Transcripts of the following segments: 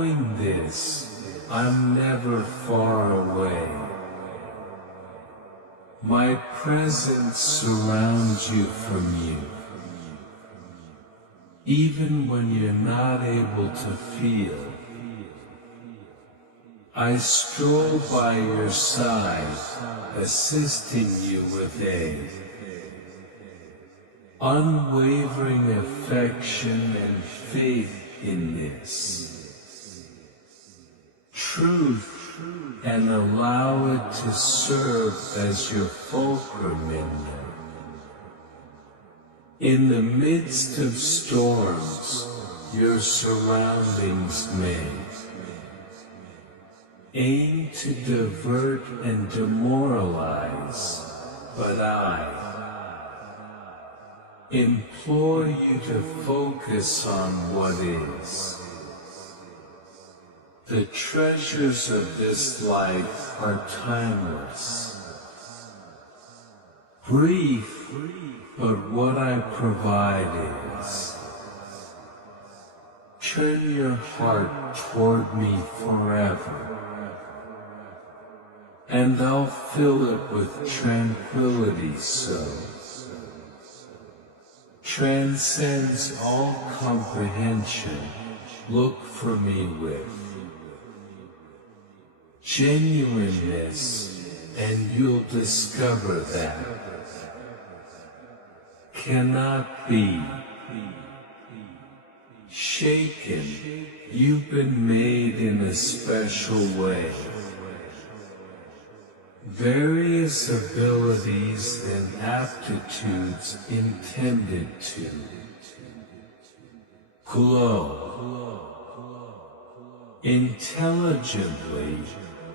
Knowing this, I'm never far away. My presence surrounds you from you. Even when you're not able to feel, I stroll by your side, assisting you with unwavering affection and faith in this truth, and allow it to serve as your fulcrum in them. In the midst of storms, your surroundings may aim to divert and demoralize, but I implore you to focus on what is. The treasures of this life are timeless, brief, but what I provide is. Turn your heart toward me forever, and I'll fill it with tranquility so transcends all comprehension. Look for me with genuineness, and you'll discover that cannot be shaken. You've been made in a special way. Various abilities and aptitudes intended to glow. Intelligently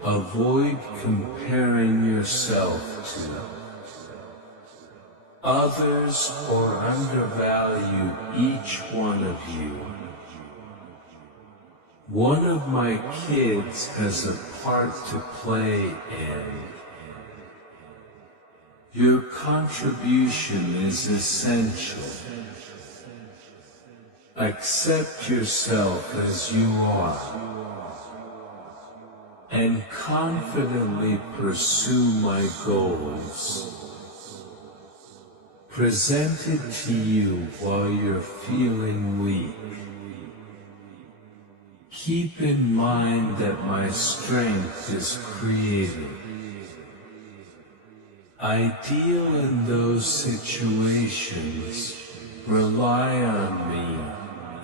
avoid comparing yourself to others or undervalue each one of you. One of my kids has a part to play and your contribution is essential. Accept yourself as you are, and confidently pursue my goals. Presented to you while you're feeling weak. Keep in mind that my strength is creative. Ideal in those situations, rely on me,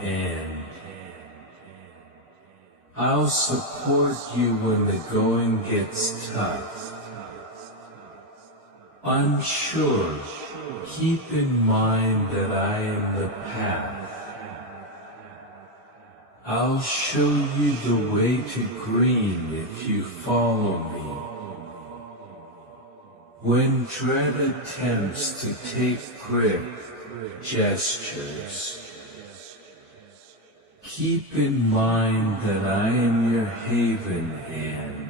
and I'll support you when the going gets tough. Unsure, keep in mind that I am the path. I'll show you the way to green if you follow me. When dread attempts to take grip, gestures, keep in mind that I am your haven and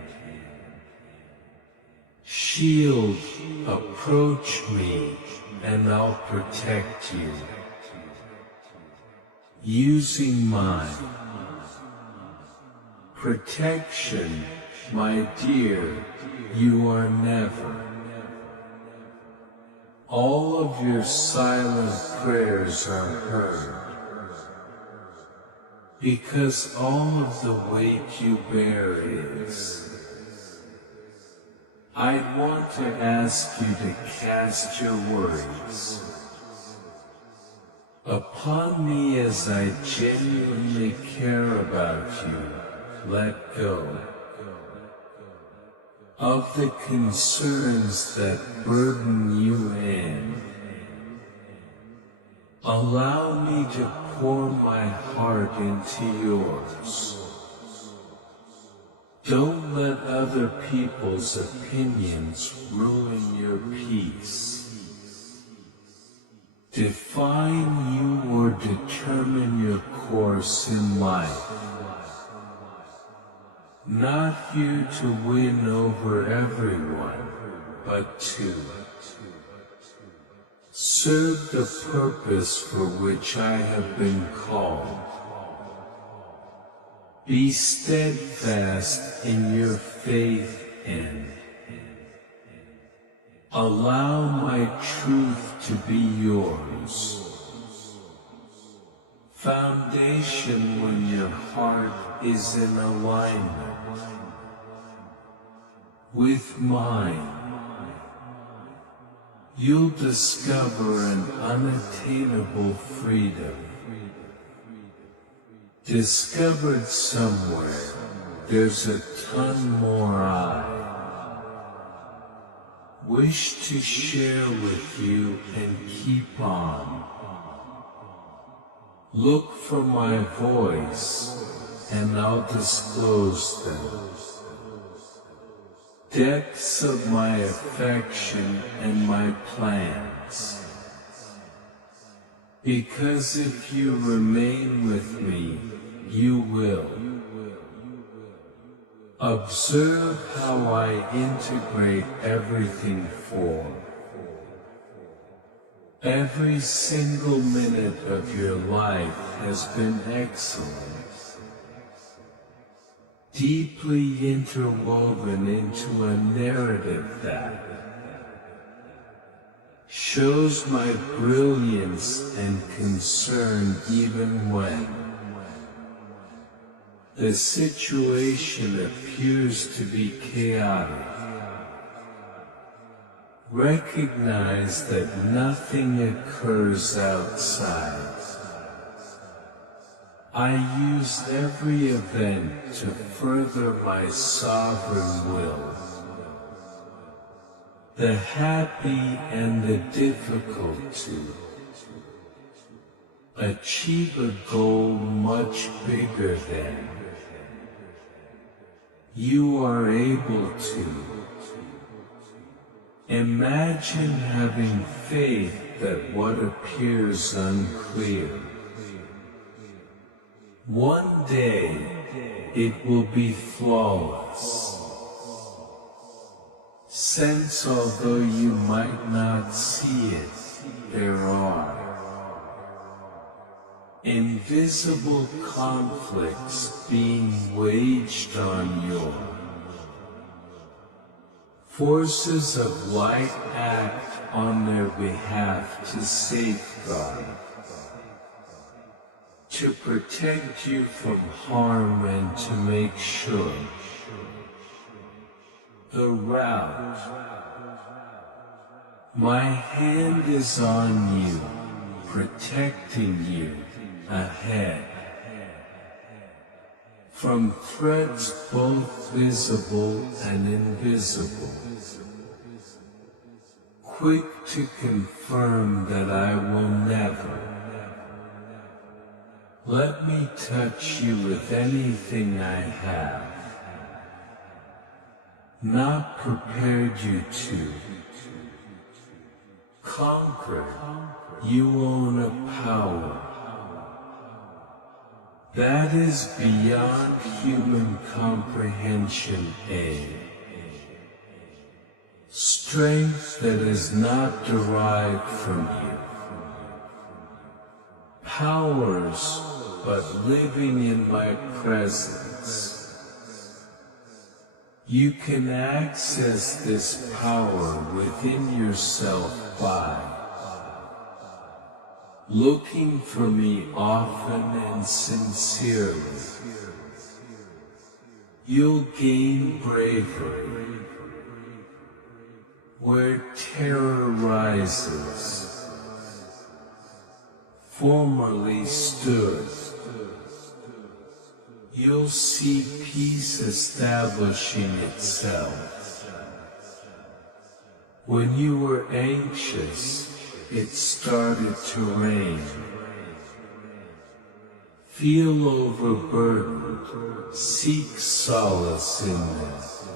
shield. Approach me, and I'll protect you. Using my protection, my dear, you are never. All of your silent prayers are heard, because all of the weight you bear is. I'd want to ask you to cast your worries upon me as I genuinely care about you. Let go of the concerns that burden you and allow me to pour my heart into yours. Don't let other people's opinions ruin your peace, define you or determine your course in life. Not here to win over everyone, but to serve the purpose for which I have been called. Be steadfast in your faith and allow my truth to be yours. Foundation when your heart is in alignment with mine. You'll discover an unattainable freedom. Discovered somewhere, there's a ton more I wish to share with you and keep on. Look for my voice, and I'll disclose them. Depths of my affection and my plans. Because if you remain with me, you will observe how I integrate everything for every single minute of your life has been excellent, deeply interwoven into a narrative that shows my brilliance and concern even when the situation appears to be chaotic. Recognize that nothing occurs outside. I use every event to further my sovereign will. The happy and the difficult to achieve a goal much bigger than you are able to. Imagine having faith that what appears unclear, one day it will be flawless. Sense although you might not see it, there are invisible conflicts being waged on your forces of light act on their behalf to safeguard, to protect you from harm and to make sure the route. My hand is on you, protecting you ahead from threats both visible and invisible. Quick to confirm that I will never let me touch you with anything I have not prepared you to conquer. You own a power that is beyond human comprehension, a strength that is not derived from you, powers but living in my presence. You can access this power within yourself by looking for me often and sincerely. You'll gain bravery where terror rises, formerly stood. You'll see peace establishing itself. When you were anxious, it started to rain. Feel overburdened, seek solace in this.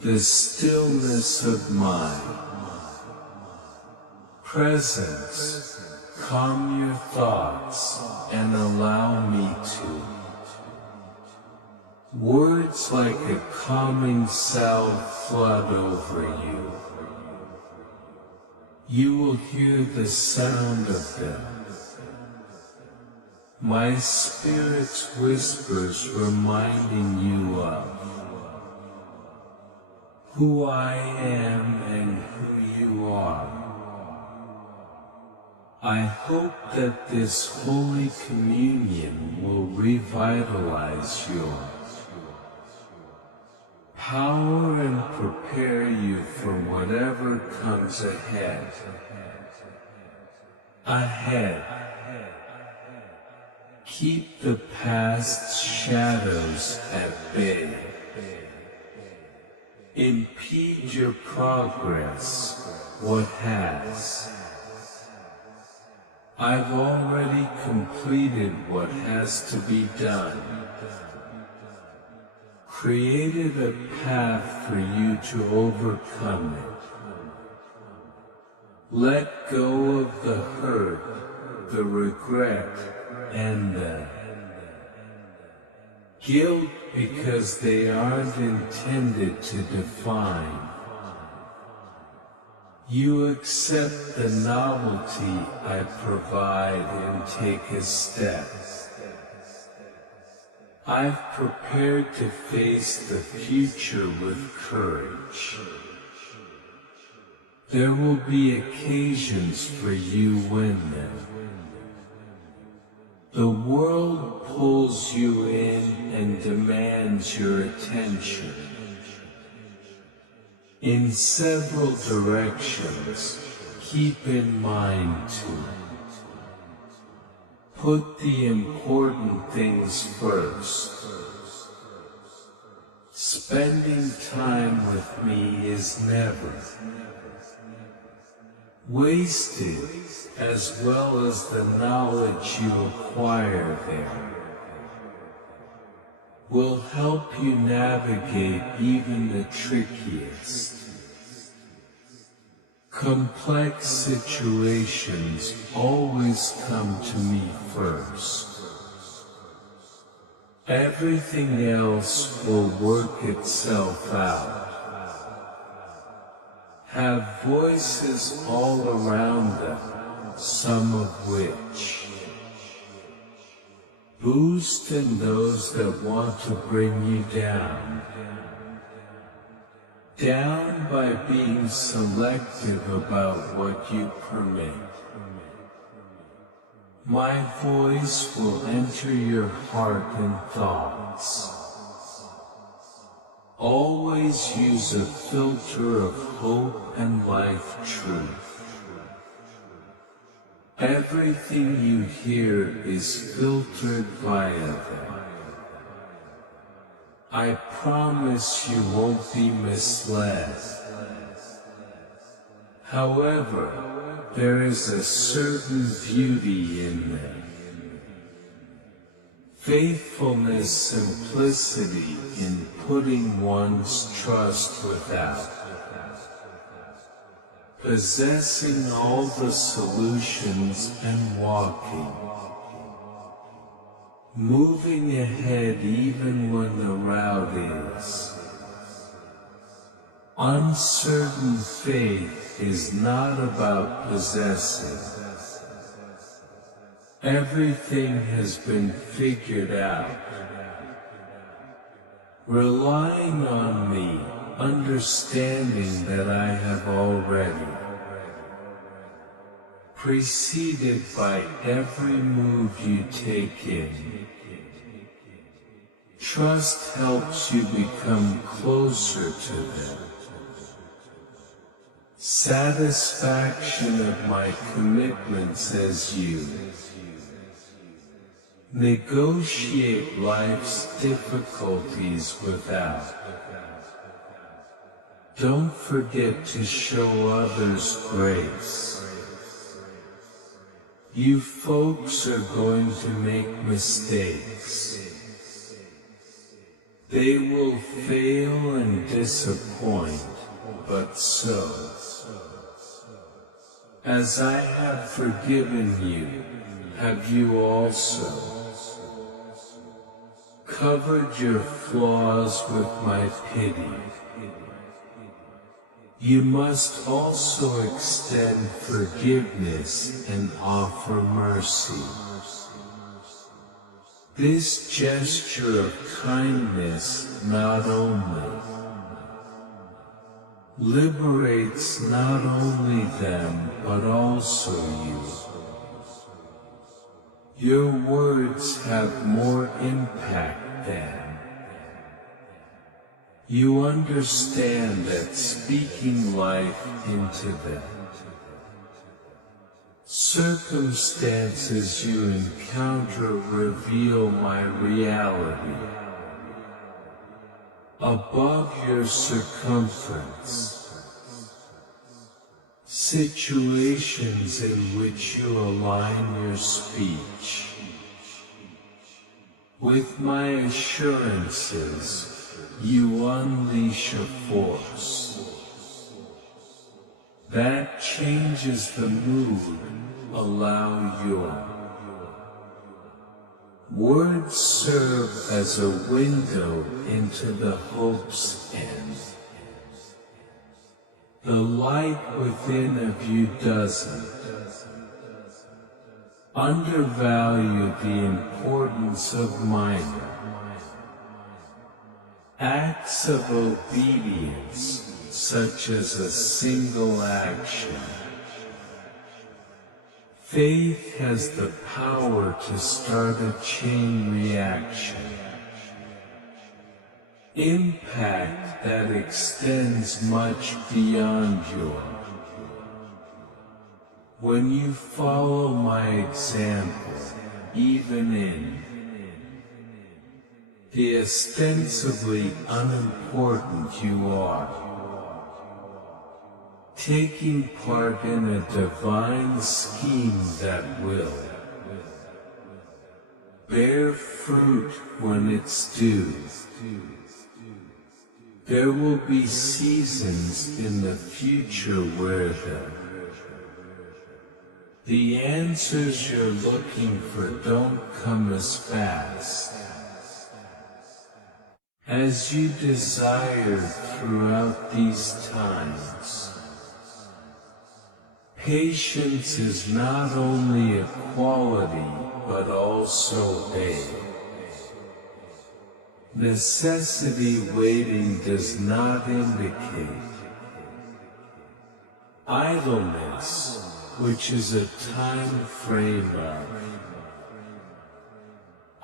The stillness of my presence. Calm your thoughts and allow me to. Words like a calming salve flood over you. You will hear the sound of them My spirit's whispers reminding you of who I am and who you are. I hope that this Holy Communion will revitalize your power and prepare you for whatever comes ahead. Keep the past's shadows at bay. Impede your progress, what has. I've already completed what has to be done. Created a path for you to overcome it. Let go of the hurt, the regret, and the guilt, because they aren't intended to define. You accept the novelty I provide and take a step. I've prepared to face the future with courage. There will be occasions for you when the world pulls you in and demands your attention in several directions. Keep in mind to put the important things first. Spending time with me is never wasted, as well as the knowledge you acquire there will help you navigate even the trickiest, complex situations. Always come to me first. Everything else will work itself out. Have voices all around them, some of which boost, and those that want to bring you down by being selective about what you permit. My voice will enter your heart and thoughts. Always use a filter of hope and life truth. Everything you hear is filtered via them. I promise you won't be misled. However, there is a certain beauty in them. Faithfulness, simplicity in putting one's trust without possessing all the solutions, and walking, moving ahead even when the route is uncertain. Faith is not about possessing. Everything has been figured out. Relying on me, understanding that I have already preceded by every move you take in. Trust helps you become closer to them. Satisfaction of my commitments as you negotiate life's difficulties without. Don't forget to show others grace. You folks are going to make mistakes. They will fail and disappoint, but so, as I have forgiven you, have you also covered your flaws with my pity. You must also extend forgiveness and offer mercy. This gesture of kindness not only liberates not only them but also you. Your words have more impact than you understand that speaking life into them. Circumstances you encounter reveal my reality. Above your circumference, situations in which you align your speech with my assurances, you unleash a force that changes the mood. Allow your words serve as a window into the hope's end. The light within of you doesn't undervalue the importance of minor acts of obedience, such as a single action. Faith has the power to start a chain reaction. Impact that extends much beyond your. When you follow my example, even in the ostensibly unimportant you are, taking part in a divine scheme that will bear fruit when it's due. There will be seasons in the future where the answers you're looking for don't come as fast as you desired throughout these times. Patience is not only a quality but also a necessity. Waiting does not indicate idleness, which is a time frame of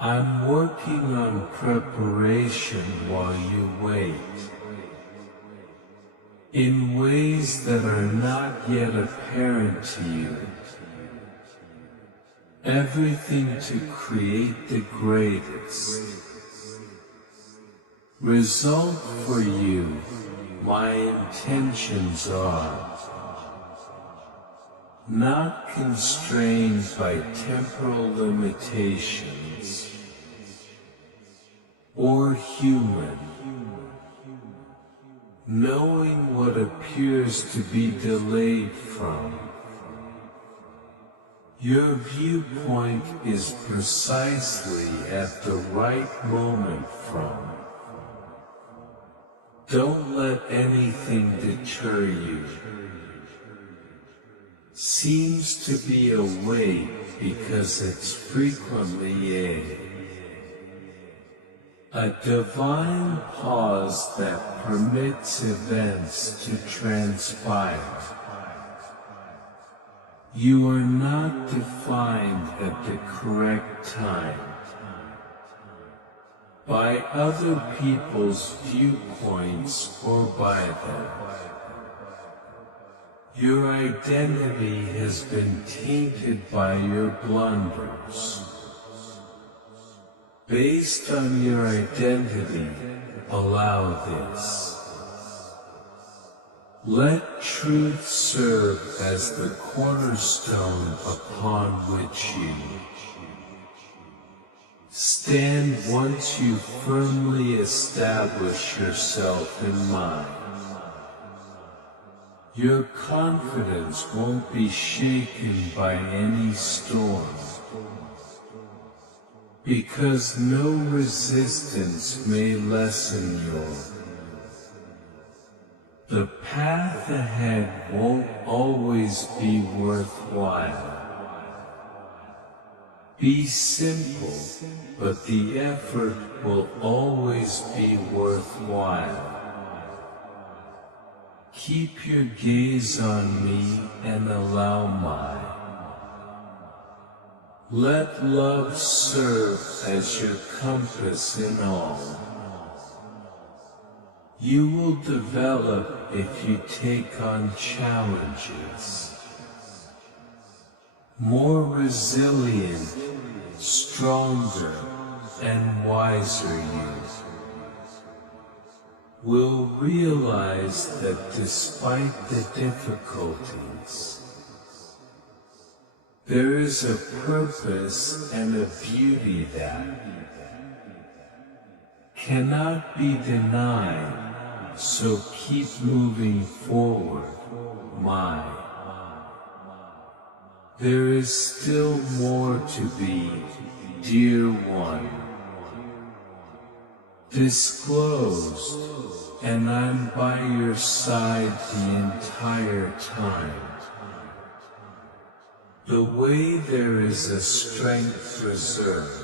I'm working on preparation while you wait, in ways that are not yet apparent to you. Everything to create the greatest result for you. My intentions are not constrained by temporal limitations or human. Knowing what appears to be delayed from your viewpoint is precisely at the right moment from. Don't let anything deter you. Seems to be a weight because it's frequently a divine pause that permits events to transpire. You are not defined at the correct time by other people's viewpoints or by them. Your identity has been tainted by your blunders. Based on your identity, allow this. Let truth serve as the cornerstone upon which you stand once you firmly establish yourself in mind. Your confidence won't be shaken by any storm, because no resistance may lessen your. The path ahead won't always be worthwhile, Be simple, but the effort will always be worthwhile. Keep your gaze on me and allow mine. Let love serve as your compass in all. You will develop if you take on challenges. More resilient, stronger, and wiser you will realize that despite the difficulties, there is a purpose and a beauty that cannot be denied, so keep moving forward, my. There is still more to be, dear one. Disclosed, and I'm by your side the entire time. The way there is a strength reserved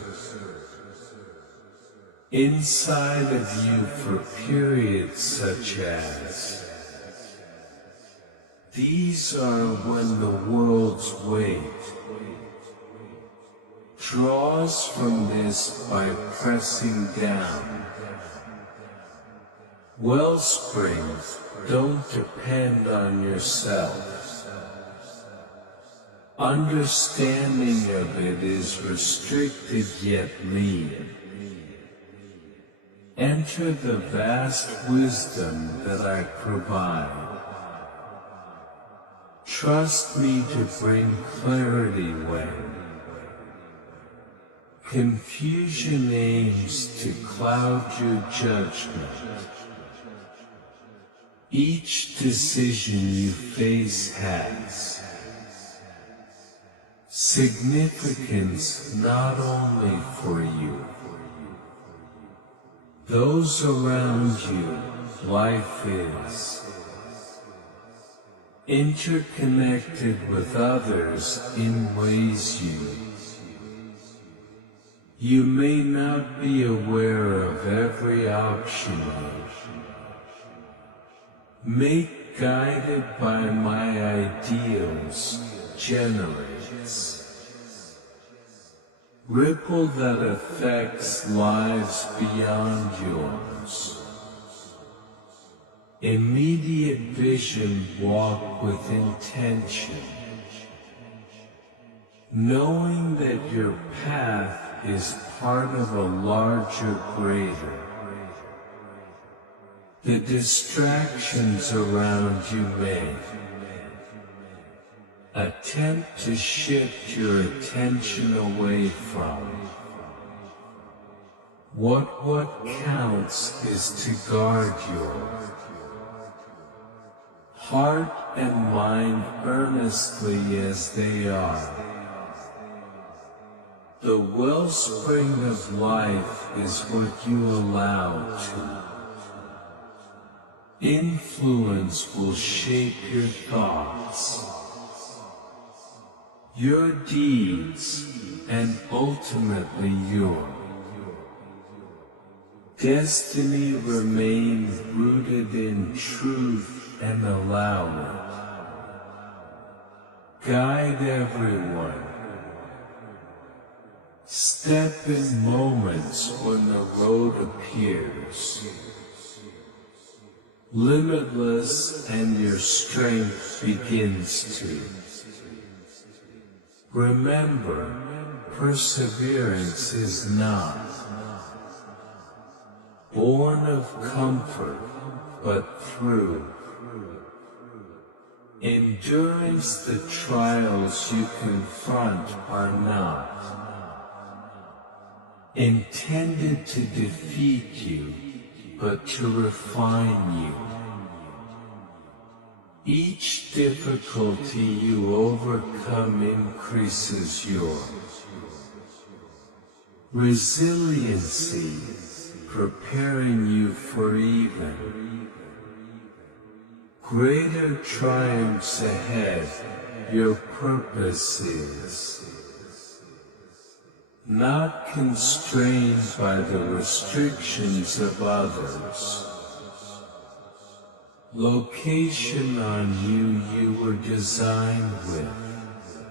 inside of you for periods such as these are when the world's weight draws from this by pressing down. Wellsprings don't depend on yourself. Understanding of it is restricted yet lean. Enter the vast wisdom that I provide. Trust me to bring clarity when confusion aims to cloud your judgment. Each decision you face has significance not only for you, those around you. Life is interconnected with others in ways you may not be aware of. Every option you make, guided by my ideals, generates ripple that affects lives beyond yours. Immediate vision, walk with intention, knowing that your path is part of a larger, greater. The distractions around you may attempt to shift your attention away from what counts is to guard your heart and mind earnestly as they are. The wellspring of life is what you allow to influence will shape your thoughts, your deeds, and ultimately your destiny. Remain rooted in truth and allow it guide everyone. Step in moments when the road appears limitless and your strength begins to. Remember, perseverance is not born of comfort, but through endurance. The trials you confront are not intended to defeat you, but to refine you. Each difficulty you overcome increases your resiliency, preparing you for even greater triumphs ahead. Your purpose is not constrained by the restrictions of others. Location on you were designed with,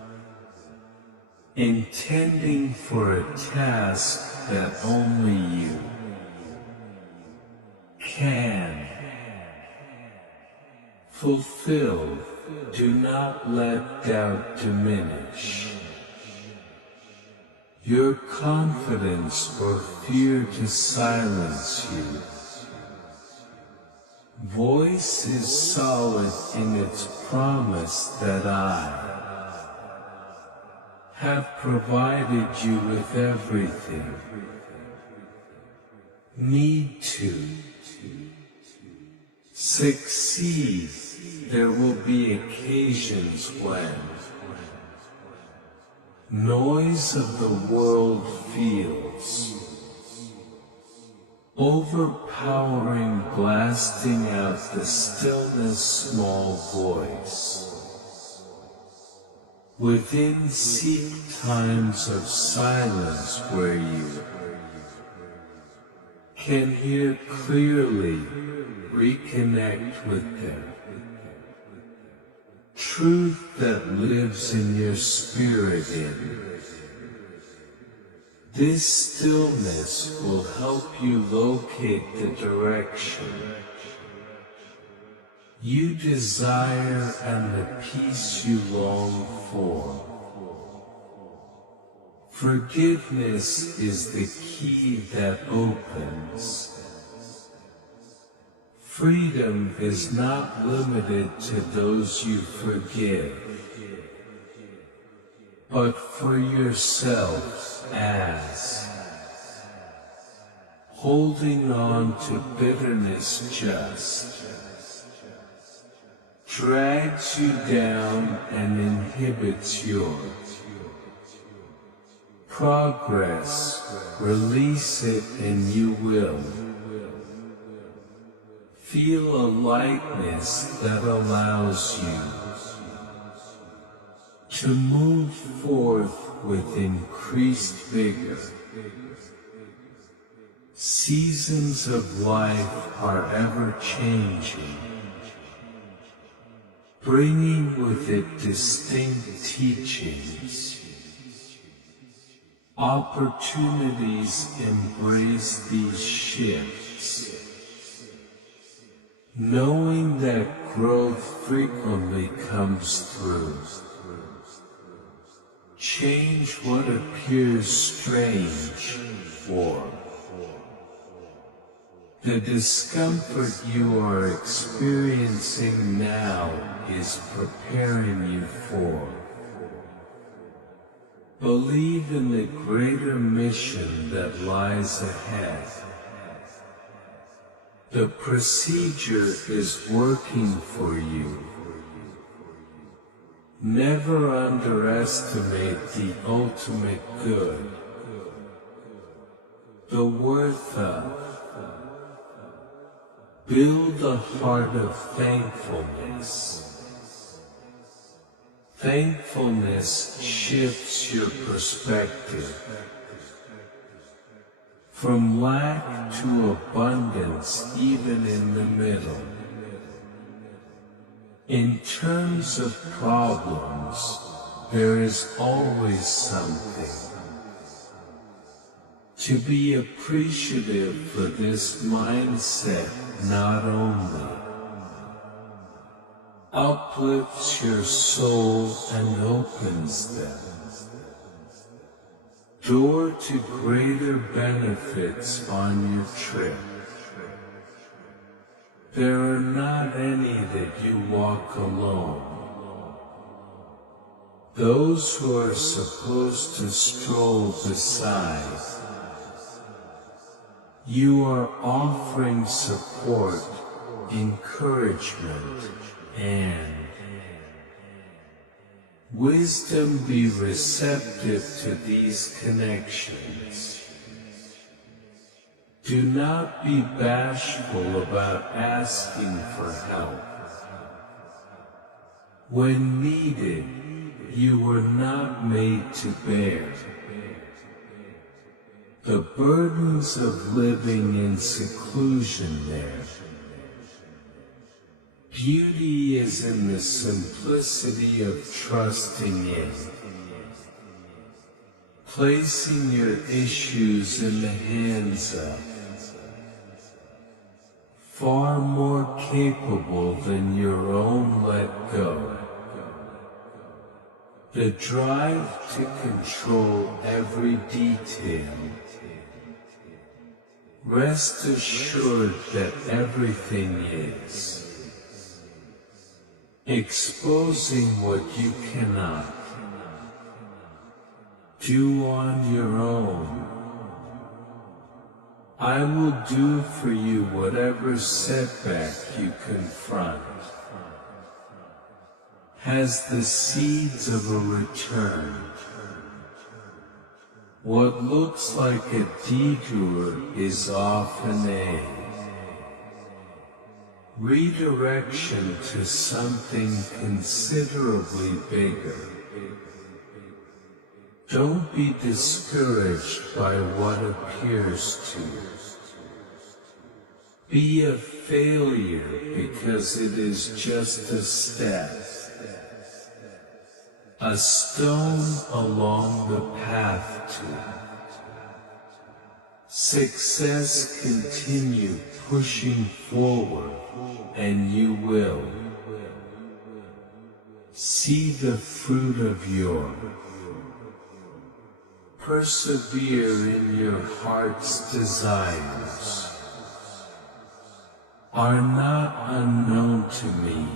intending for a task that only you can fulfill. Do not let doubt diminish your confidence or fear to silence you. Voice is solid in its promise that I have provided you with everything need to succeed. There will be occasions when noise of the world feels overpowering, blasting out the stillness small voice. Within, seek times of silence where you can hear clearly, reconnect with them. Truth that lives in your spirit in. This stillness will help you locate the direction you desire and the peace you long for. Forgiveness is the key that opens. Freedom is not limited to those you forgive, but for yourself, as holding on to bitterness just drags you down and inhibits your progress. Release it and you will feel a lightness that allows you to move forth with increased vigor. Seasons of life are ever changing, bringing with it distinct teachings. Opportunities embrace these shifts, knowing that growth frequently comes through change what appears strange, for the discomfort you are experiencing now is preparing you for. Believe in the greater mission that lies ahead. The procedure is working for you. Never underestimate the ultimate good, the worth of. Build a heart of thankfulness. Thankfulness shifts your perspective from lack to abundance, even in the middle. In terms of problems, there is always something to be appreciative for. This mindset not only uplifts your soul and opens them door to greater benefits on your trip. There are not any that you walk alone. Those who are supposed to stroll beside you are offering support, encouragement, and wisdom. Be receptive to these connections. Do not be bashful about asking for help. When needed, you were not made to bear the burdens of living in seclusion there. Beauty is in the simplicity of trusting in, placing your issues in the hands of, far more capable than your own let go. The drive to control every detail. Rest assured that everything is. Exposing what you cannot do on your own. I will do for you whatever setback you confront has the seeds of a return. What looks like a detour is often a redirection to something considerably bigger. Don't be discouraged by what appears to be a failure, because it is just a step, a stone along the path to success. Continue pushing forward, and you will see the fruit of your persevere in your heart's desires are not unknown to me.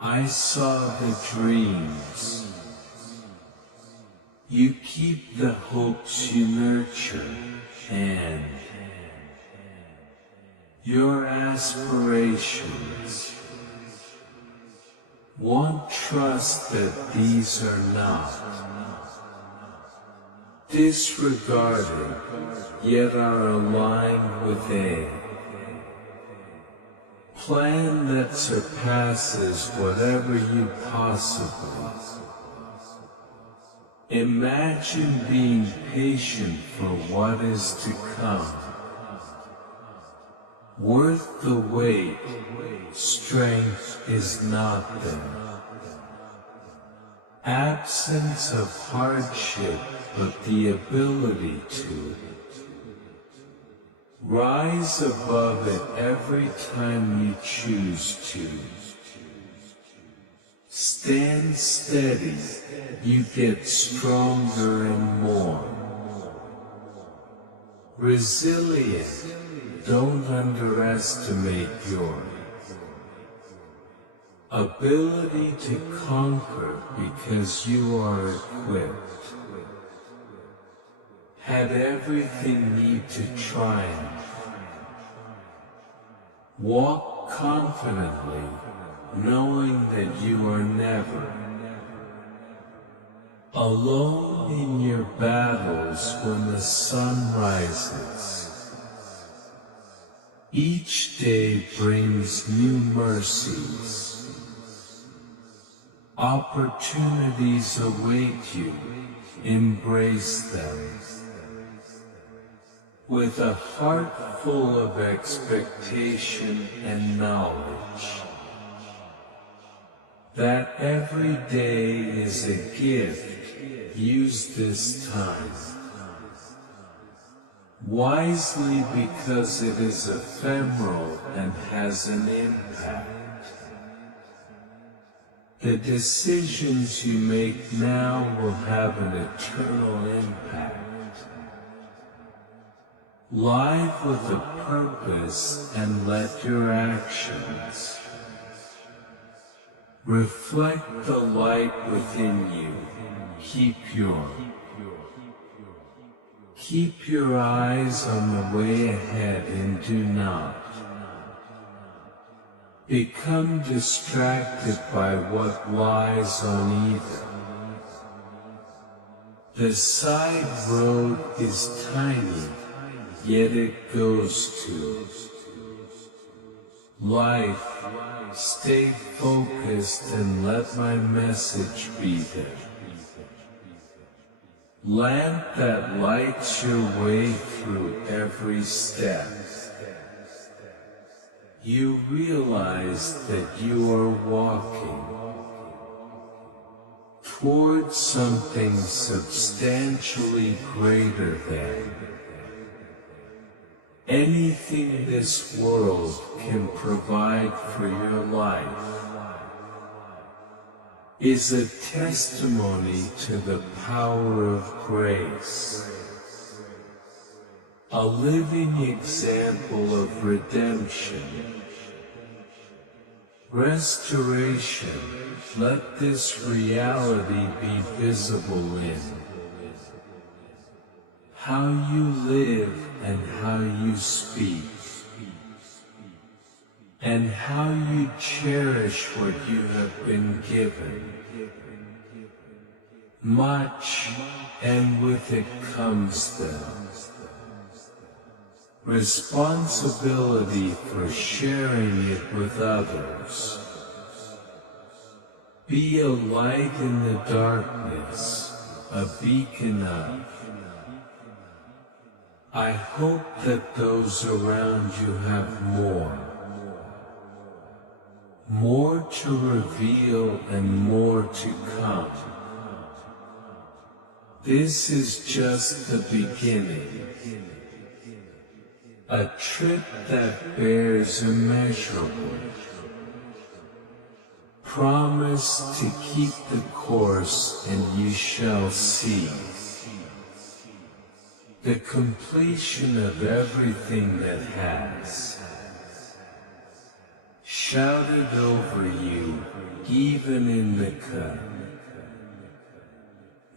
I saw the dreams you keep, the hopes you nurture, and your aspirations. Won't trust that these are not disregarded, yet are aligned with a plan that surpasses whatever you possibly imagine. Being patient for what is to come, worth the wait. Strength is not the absence of hardship, but the ability to rise above it every time you choose to. Stand steady, you get stronger and more resilient. Don't underestimate your ability to conquer, because you are equipped. Had everything need to triumph. Walk confidently, knowing that you are never alone in your battles. When the sun rises, each day brings new mercies. Opportunities await you. Embrace them with a heart full of expectation and knowledge that every day is a gift. Use this time wisely, because it is ephemeral and has an impact. The decisions you make now will have an eternal impact. Live with a purpose, and let your actions reflect the light within you. Keep your eyes on the way ahead, and do not become distracted by what lies on either. The side road is tiny, yet it goes to life. Stay focused and let my message be that lamp that lights your way through every step. You realize that you are walking towards something substantially greater than anything this world can provide for your life. Is a testimony to the power of grace, a living example of redemption, restoration. Let this reality be visible in how you live and how you speak, and how you cherish what you have been given. Much, and with it comes the responsibility for sharing it with others. Be a light in the darkness, a beacon of. I hope that those around you have more to reveal and more to come. This is just the beginning, a trip that bears immeasurable promise to keep the course, and you shall see the completion of everything that has shouted over you, even in the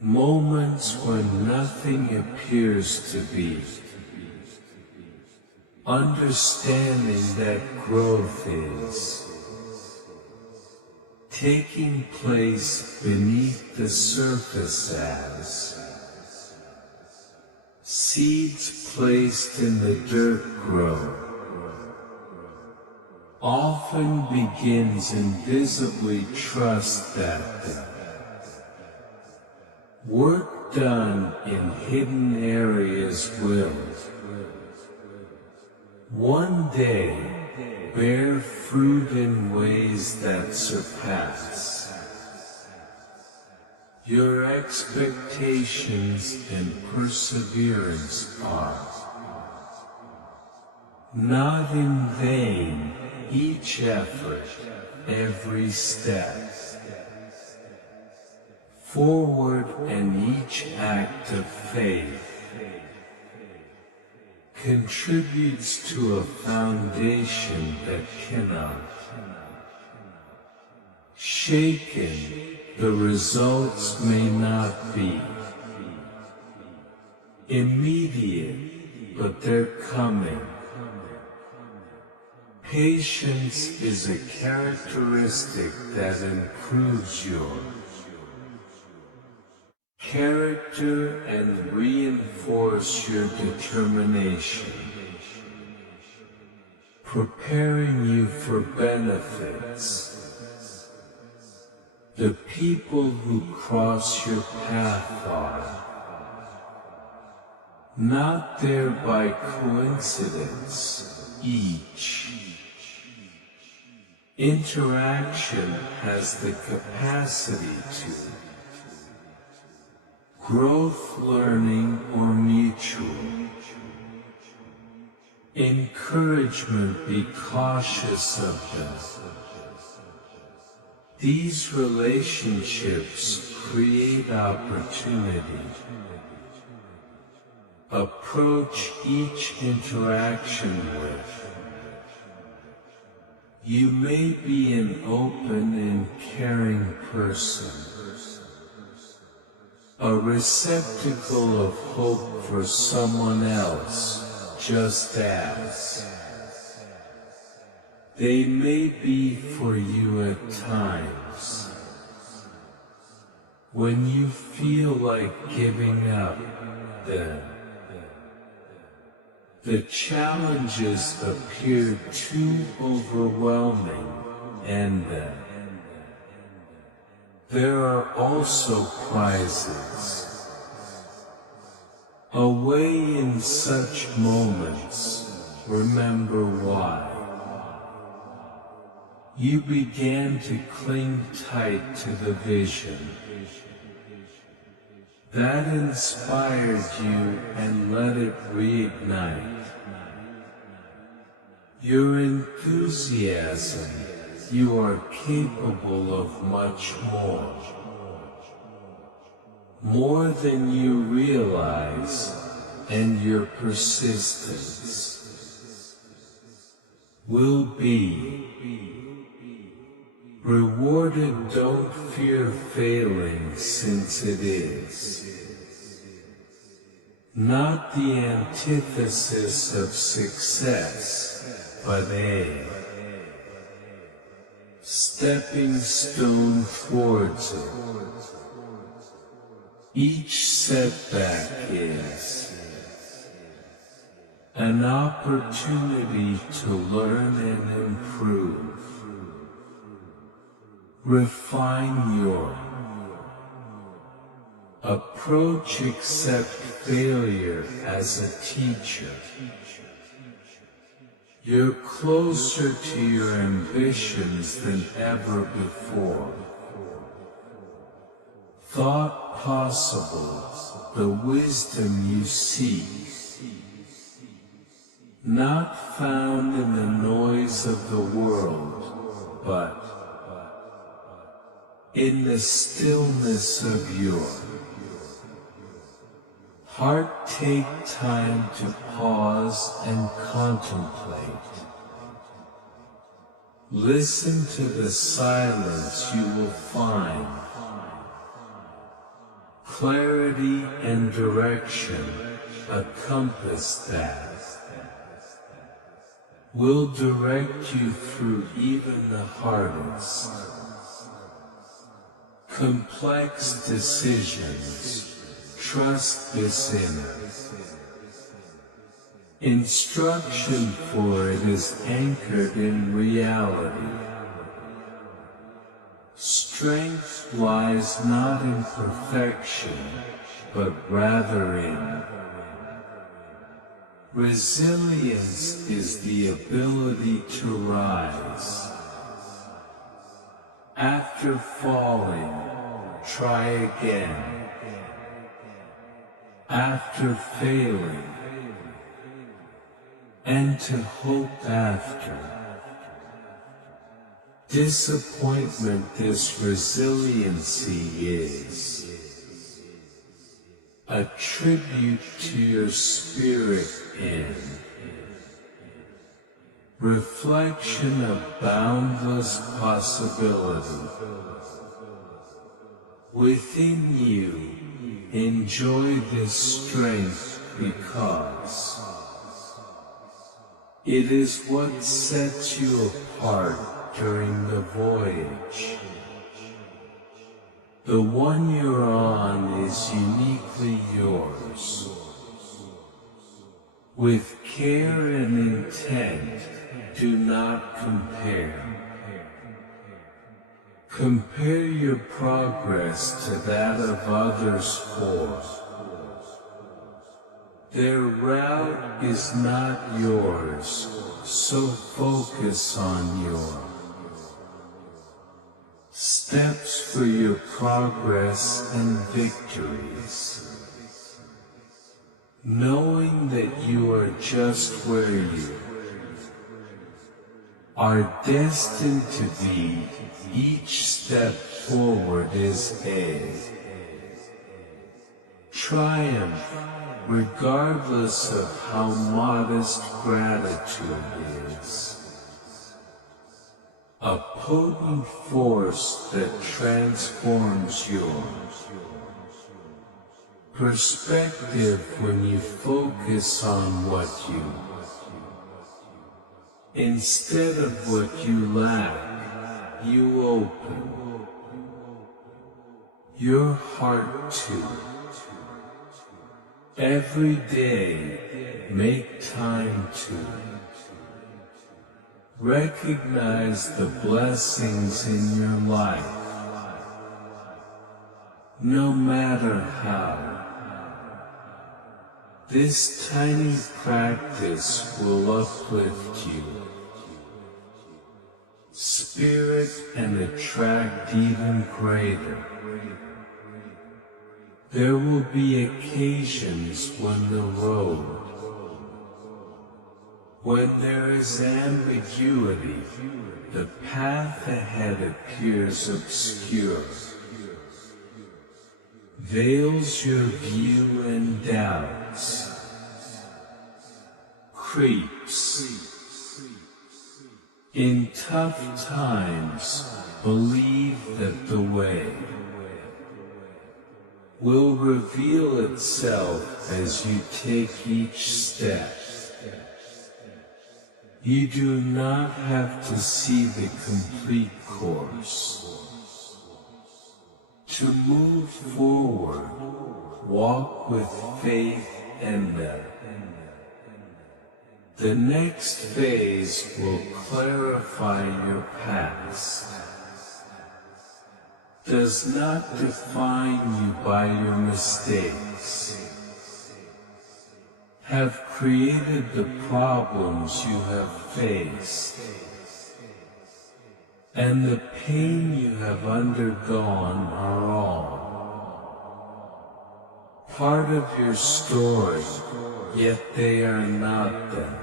moments when nothing appears to be. Understanding that growth is taking place beneath the surface as seeds placed in the dirt grow, often begins invisibly. Trust that the work done in hidden areas will one day bear fruit in ways that surpass your expectations, and perseverance are not in vain. Each effort, every step forward, and each act of faith contributes to a foundation that cannot shaken. The results may not be immediate, but they're coming. Patience is a characteristic that improves your character and reinforce your determination, preparing you for benefits. The people who cross your path are not there by coincidence. Each interaction has the capacity to growth, learning, or mutual encouragement. Be cautious of them. These relationships create opportunity. Approach each interaction with, you may be an open and caring person, a receptacle of hope for someone else, just as they may be for you at times. When you feel like giving up, the challenges appear too overwhelming, and there are also prizes. Away in such moments, remember why. You began to cling tight to the vision that inspired you and let it reignite your enthusiasm. You are capable of much more than you realize, and your persistence will be rewarded. Don't fear failing, since it is not the antithesis of success, but a stepping stone towards it. Each setback is an opportunity to learn and improve. Refine your approach, accept failure as a teacher. You're closer to your ambitions than ever before. Thought possible, the wisdom you seek, not found in the noise of the world, but in the stillness of your heart. Take time to pause and contemplate. Listen to the silence. You will find clarity and direction, a compass that will direct you through even the hardest, complex decisions. Trust this inner instruction, for it is anchored in reality. Strength lies not in perfection, but rather in resilience. Is the ability to rise after falling, try again after failing, and to hope after disappointment. This resiliency is a tribute to your spirit in reflection of boundless possibility within you. Enjoy this strength, because it is what sets you apart during the voyage. The one you're on is uniquely yours. With care and intent, do not compare. Compare your progress to that of others, for their route is not yours, so focus on your steps for your progress and victories, knowing that you are just where you are destined to be. Each step forward is a triumph, regardless of how modest. Gratitude is a potent force that transforms your perspective. When you focus on what you instead of what you lack, you open your heart to every day. Make time to recognize the blessings in your life, no matter how This tiny practice will uplift you, spirit, and attract even greater. There will be occasions when when there is ambiguity, the path ahead appears obscure, veils your view and doubts, creeps. In tough times, believe that the way will reveal itself as you take each step. You do not have to see the complete course. To move forward, walk with faith and the next phase will clarify your past. Does not define you by your mistakes. Have created the problems you have faced, and the pain you have undergone are all part of your story, yet they are not them.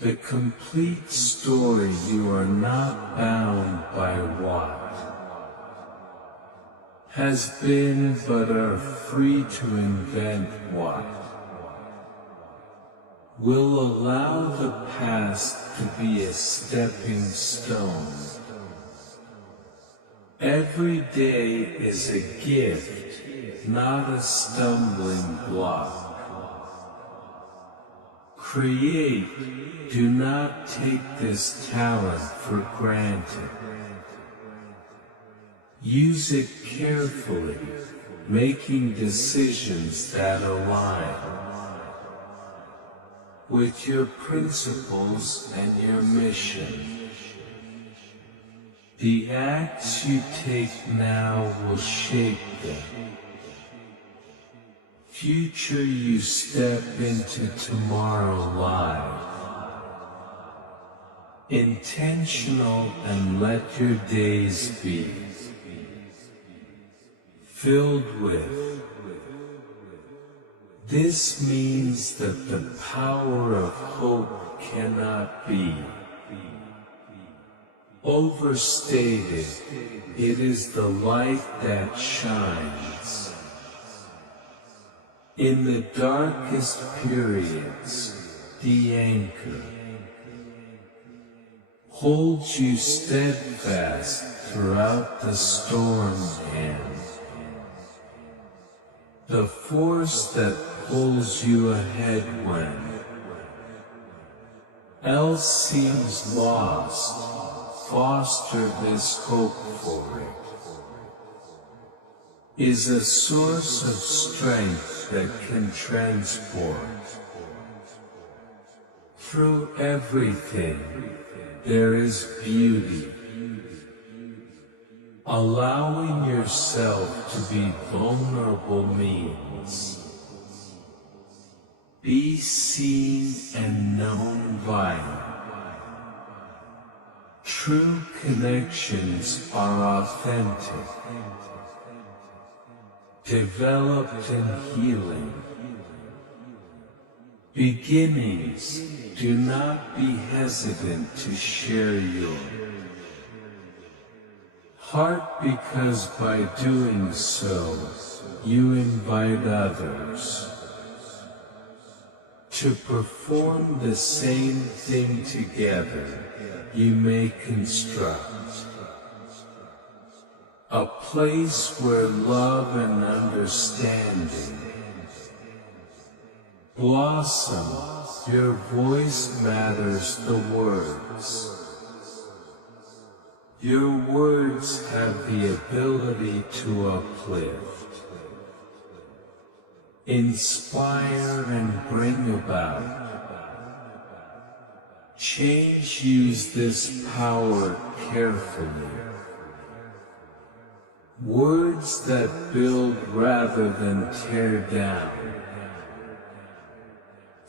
The complete story, you are not bound by what has been, but are free to invent what will allow the past to be a stepping stone. Every day is a gift, not a stumbling block. Create, do not take this talent for granted. Use it carefully, making decisions that align with your principles and your mission. The acts you take now will shape them. Future you step into tomorrow live. Intentional, and let your days be filled with. This means that the power of hope cannot be overstated. It is the light that shines in the darkest periods, the anchor holds you steadfast throughout the storm, and the force that pulls you ahead when else seems lost. Foster this hope for it. Is a source of strength that can transport. Through everything, there is beauty. Allowing yourself to be vulnerable means be seen and known by it. True connections are authentic, developed in healing. Beginnings, do not be hesitant to share your heart, because by doing so, you invite others to perform the same thing together. You may construct a place where love and understanding blossom. Your voice matters, the words. Your words have the ability to uplift, inspire, and bring about change. Use this power carefully. Words that build rather than tear down.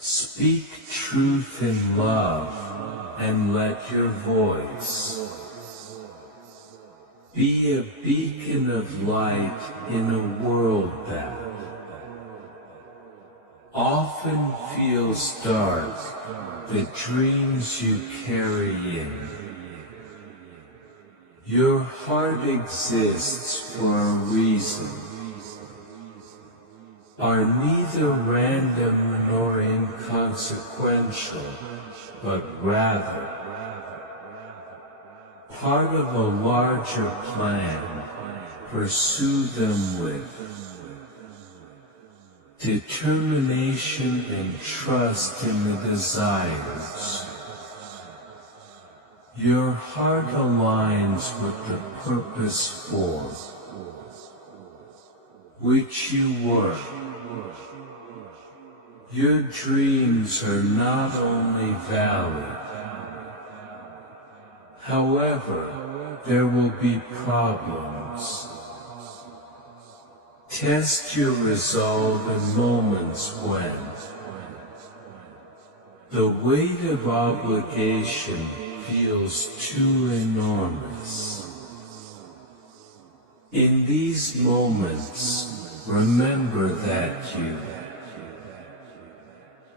Speak truth in love and let your voice be a beacon of light in a world that often feels dark. The dreams you carry in your heart exists for a reason, are neither random nor inconsequential, but rather part of a larger plan. Pursue them with determination and trust in the desires. Your heart aligns with the purpose for which you work. Your dreams are not only valid, however, there will be problems. Test your resolve in moments when the weight of obligation feels too enormous. In these moments, remember that you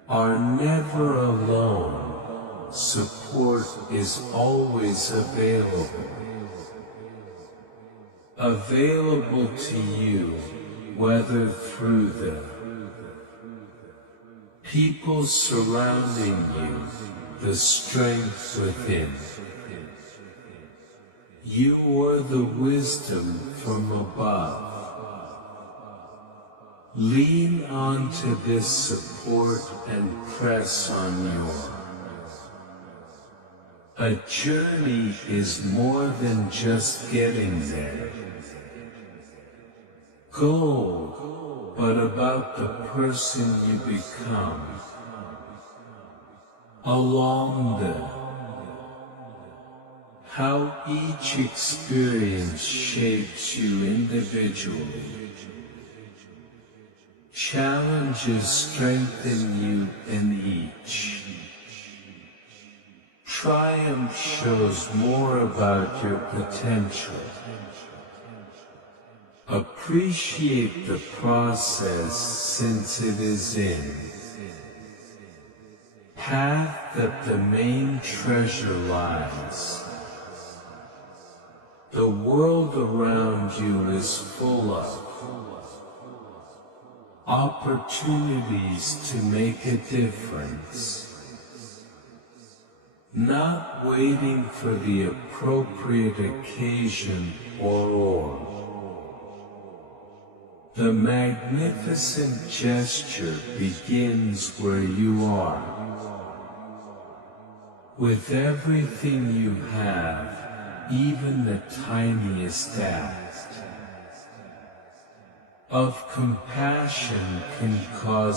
are never alone. Support is always available. Available to you, whether through the people surrounding you, the strength within you, or the wisdom from above. Lean onto this support and press on your. A journey is more than just getting there. Go, but about the person you become along the how each experience shapes you individually. Challenges strengthen you in each. Triumph shows more about your potential. Appreciate the process, since it is in path that the main treasure lies. The world around you is full of opportunities to make a difference. Not waiting for the appropriate occasion or the magnificent gesture begins where you are. With everything you have, even the tiniest act of compassion can cause